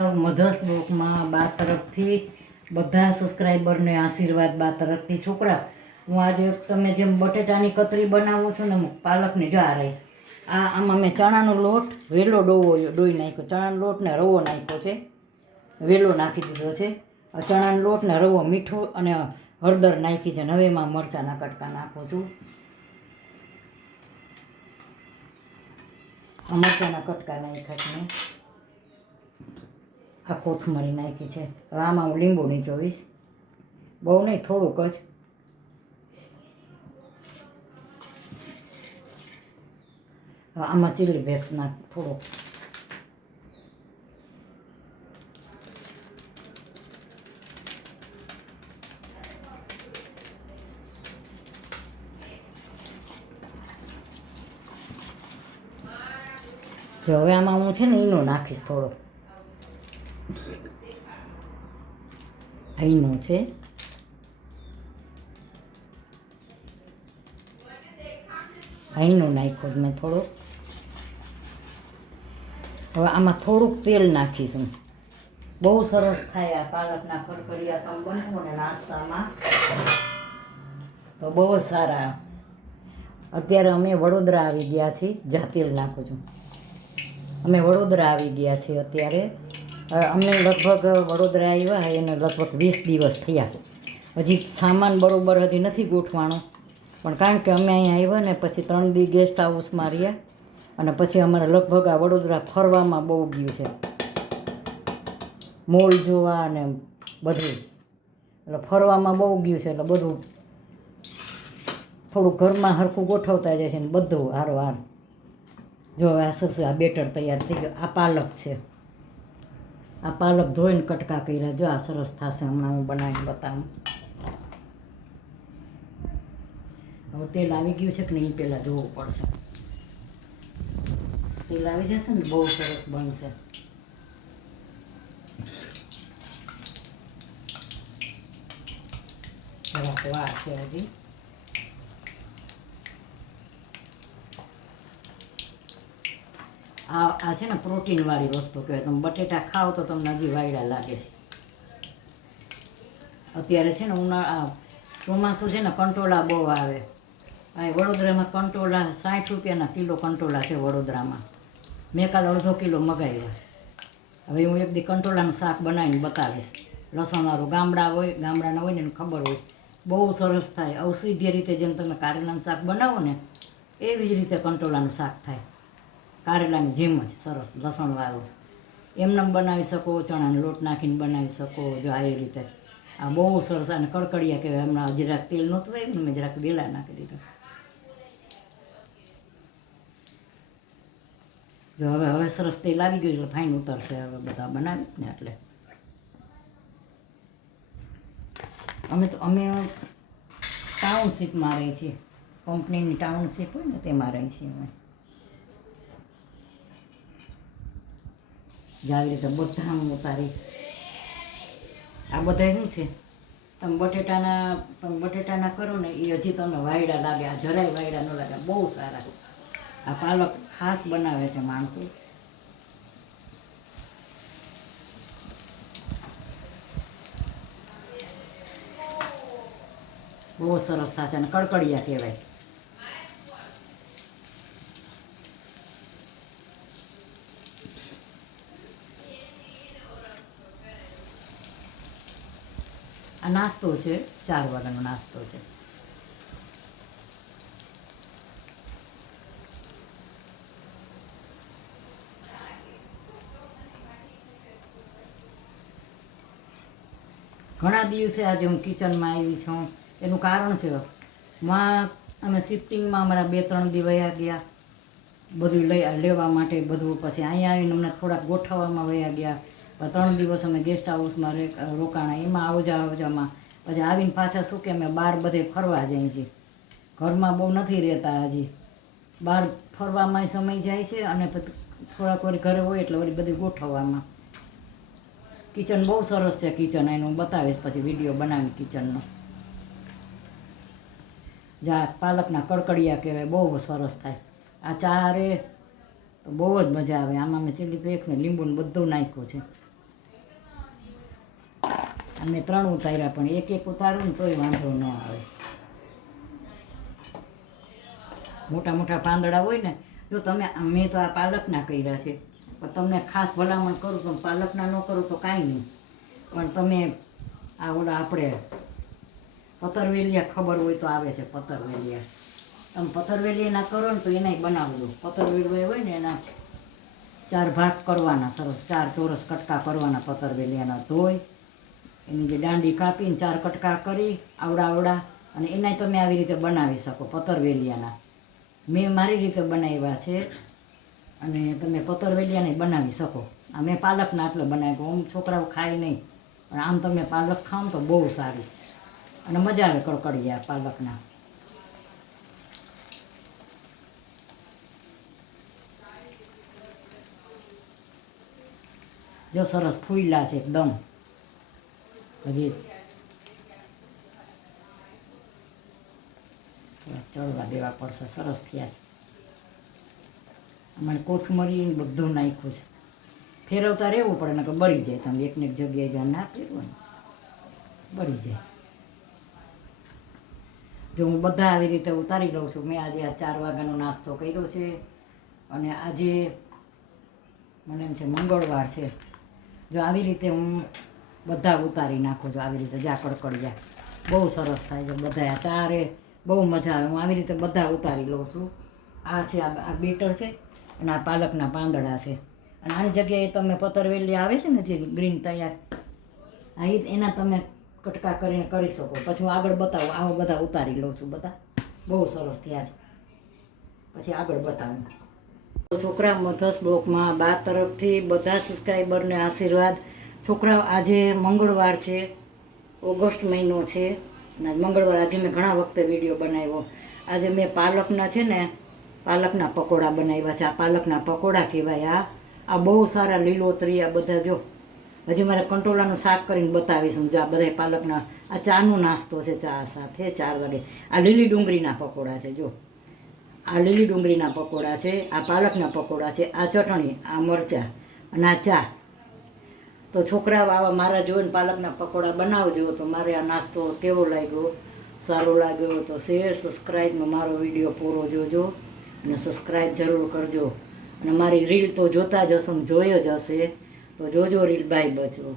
Mothers બ્લોકમાં બા તરફથી બધા સબસ્ક્રાઈબરને આશીર્વાદ. બા તરફથી છોકરા, હું આજે તમે જેમ બટેટાની કતરી બનાવો છો ને પાલકની જો આ રહી, આમાં મેં ચણાનો લોટ વેલો ડોઈ નાખ્યો. ચણાનો લોટ ને રવો નાખ્યો છે, વેલો નાખી દીધો છે. ચણાનો લોટ ને રવો, મીઠું અને હળદર નાખી છે. હવે એમાં મરચાંના કટકા નાખું છું. મરચાંના કટકા નાખ્યા છે. આ કોથમરી નાખી છે. હવે આમાં હું લીંબુ નહીં જોઈશ, બહુ નહીં, થોડુંક જ. આમાં ચીલી ફ્લેક્સ નાખ થોડોક. જો હવે આમાં હું છે ને ઈનો નાખીશ થોડો. ઈનો છે. ઈનો નાખ્યો મેં થોડો. હવે આમાં થોડુંક તેલ નાખીશું. બહુ સરસ થાય આ પાલકના ખરખરિયા. તમે બનાવો ને નાસ્તામાં તો બહુ જ સારા. અત્યારે અમે વડોદરા આવી ગયા છીએ. જા તેલ નાખું છું. અમે વડોદરા આવી ગયા છીએ અત્યારે. અમે લગભગ વડોદરા આવ્યા એને લગભગ 20 દિવસ થયા. હજી સામાન બરાબર હજી નથી ગોઠવાનો, પણ કારણ કે અમે અહીંયા આવ્યા ને પછી 3 દી ગેસ્ટ હાઉસમાં રહ્યા અને પછી અમારે લગભગ આ વડોદરા ફરવામાં બહુ ગયું છે. મોલ જોવા અને બધું, એટલે ફરવામાં બહુ ગયું છે. એટલે બધું થોડું ઘરમાં સરખું ગોઠવતા જાય છે ને બધું હારો. જો આ સરસ આ બેટર તૈયાર થઈ ગયો. આ પાલક છે. આ પાલક ધોઈને કટકા કર્યા. જો આ સરસ થશે. હમણાં હું બનાવીને બતાવું. હવે તેલ આવી ગયું છે કે નહીં એ પહેલાં જોવું પડશે. તેલ આવી જશે ને બહુ સરસ બનશે. જરાક વાર છે હજી. આ છે ને પ્રોટીનવાળી વસ્તુ કહેવાય. તમે બટેટા ખાઓ તો તમને હજી વાયડા લાગે. અત્યારે છે ને ચોમાસું છે ને કંટોળા બહુ આવે. આ વડોદરામાં કંટોળા 60 રૂપિયાના કિલો કંટોળા છે વડોદરામાં. મેં કાલ અડધો કિલો મગાવ્યા. હવે હું એક દી કંટોળાનું શાક બનાવીને બતાવીશ. લસણવાળું ગામડાના હોય ને એને ખબર હોય. બહુ સરસ થાય. ઔષધીય રીતે જેમ તમે કારેલાનું શાક બનાવો ને એવી જ રીતે કંટોળાનું શાક થાય. કારેલાની જેમ જ સરસ લસણવાળું. એમને બનાવી શકો, ચણાનો લોટ નાખીને બનાવી શકો. જો આ એ રીતે આ બહુ સરસ. અને કડકડિયા કહેવાય. હમણાં જરાક તેલ નહોતું આવ્યું ને મેં જરાક વેલા નાખી દીધું. જો હવે સરસ તેલ આવી ગયું એટલે ફાઇન ઉતરશે. હવે બધા બનાવીશ ને એટલે અમે ટાઉનશીપમાં રહીએ છીએ. કંપનીની ટાઉનશીપ હોય ને તેમાં રહીએ છીએ અમે. આવી રીતે બધા હું ઉતારી. આ બધા શું છે, તમે બટેટાના કરો ને એ હજી તમને વાયડા લાગે. આ જરાય વાયડા ન લાગે. બહુ સારા. આ પાલક ખાસ બનાવે છે માણસો. બહુ સરસ થશે અને કડકડિયા કહેવાય. આ નાસ્તો છે, 4 વાગ્યાનો નાસ્તો છે. ઘણા દિવસે આજે હું કિચનમાં આવી છું. એનું કારણ છે અમે શિફ્ટિંગમાં અમારા 2-3 દી વયા ગયા બધું લેવા માટે બધું. પછી અહીંયા આવીને અમને થોડાક ગોઠવવામાં વયા ગયા. 3 દિવસ અમે ગેસ્ટ હાઉસમાં રોકાણા. એમાં આવજામાં પછી આવીને પાછા શું કે અમે બહાર બધે ફરવા જઈએ છીએ. ઘરમાં બહુ નથી રહેતા. હજી બહાર ફરવામાં સમય જાય છે અને થોડાક વાર ઘરે હોય એટલે વળી બધું ગોઠવવામાં. કિચન બહુ સરસ છે. કિચન એનું બતાવીશ પછી વિડીયો બનાવી કિચનનો. જા પાલકના કડકડિયા કહેવાય. બહુ સરસ થાય. આ ચારે તો બહુ જ મજા આવે. આમાં મેં ચીલી ફ્લેક્સ ને લીંબુ ને બધું નાખ્યું છે. અમે 3 ઉતાર્યા પણ એક ઉતારું ને તોય વાંધો ન આવે. મોટા મોટા પાંદડા હોય ને, જો તમે મેં તો આ પાલકના કર્યા છે, પણ તમને ખાસ ભલામણ કરું તો પાલકના ન કરું તો કાંઈ નહીં, પણ તમે આ ઓલા આપણે પતરવેલિયા ખબર હોય તો આવે છે પતરવેલિયા, તમે પતરવેલિયાના કરો ને તો એનાય બનાવજો. પતરવેલિયા હોય ને એના 4 ભાગ કરવાના, સરસ 4 ચોરસ કટકા કરવાના પતરવેલિયાના, ધોઈ એની જે દાંડી કાપીને 4 કટકા કરી આવડા અને એનાય તમે આવી રીતે બનાવી શકો પતરવેલિયાના. મેં મારી રીતે બનાવ્યા છે અને તમે પતરવેલિયાને બનાવી શકો. આ મેં પાલકના એટલે બનાવ્યું, આમ છોકરાઓ ખાય નહીં, પણ આમ તમે પાલક ખાઓ તો બહુ સારી અને મજા આવે કડકડિયા પાલકના. જો સરસ ફૂયલા છે એકદમ, હજી ચડવા દેવા પડશે. સરસ થયા છે. અમારે કોથમરી બધું નાખ્યું છે, ફેરવતા રહેવું પડે ને કે બળી જાય. તમે એકને એક જગ્યાએ જ્યાં નાખી દો ને બળી જાય. જો હું બધા આવી રીતે ઉતારી લઉં છું. મેં આજે આ 4 વાગ્યાનો નાસ્તો કર્યો છે અને આજે મને એમ છે મંગળવાર છે. જો આવી રીતે હું બધા ઉતારી નાખું છું, આવી રીતે જા કડકડિયા બહુ સરસ થાય છે બધા. આ 4 બહુ મજા આવે. હું આવી રીતે બધા ઉતારી લઉં છું. આ છે આ બેટર છે અને આ પાલકના પાંદડા છે, અને આની જગ્યાએ તમે પતરવેલી આવે છે ને જે ગ્રીન તૈયાર, એના તમે કટકા કરીને કરી શકો. પછી હું આગળ બતાવું. આવા બધા ઉતારી લઉં છું, બધા બહુ સરસ થયા છે. પછી આગળ બતાવું. છોકરા મધર્સ બ્લોકમાં બા તરફથી બધા સબસ્ક્રાઈબરને આશીર્વાદ. છોકરાઓ આજે મંગળવાર છે, ઓગસ્ટ મહિનો છે, અને મંગળવાર આજે મેં ઘણા વખતે વિડીયો બનાવ્યો. આજે મેં પાલકના છે ને પાલકના પકોડા બનાવ્યા છે. આ પાલકના પકોડા કહેવાય. આ બહુ સારા લીલોતરી. આ બધા જો હજી મારે કંટોલાનું શાક કરીને બતાવીશ હું. જો આ બધા પાલકના, આ ચાનો નાસ્તો છે, ચા સાથે 4 વાગે. આ લીલી ડુંગળીના પકોડા છે. જો આ લીલી ડુંગળીના પકોડા છે, આ પાલકના પકોડા છે, આ ચટણી, આ મરચાં અને આ ચા. તો છોકરાઓ આવા મારા જોઈને પાલકના પકોડા બનાવજો. તો મારે આ નાસ્તો કેવો લાગ્યો, સારો લાગ્યો તો શેર સબસ્ક્રાઈબનો મારો વિડીયો પૂરો જોજો અને સબસ્ક્રાઈબ જરૂર કરજો. અને મારી રીલ તો જોતા જ હશો ને જોઈ જ હશે, તો જોજો રીલ. બાય બચો.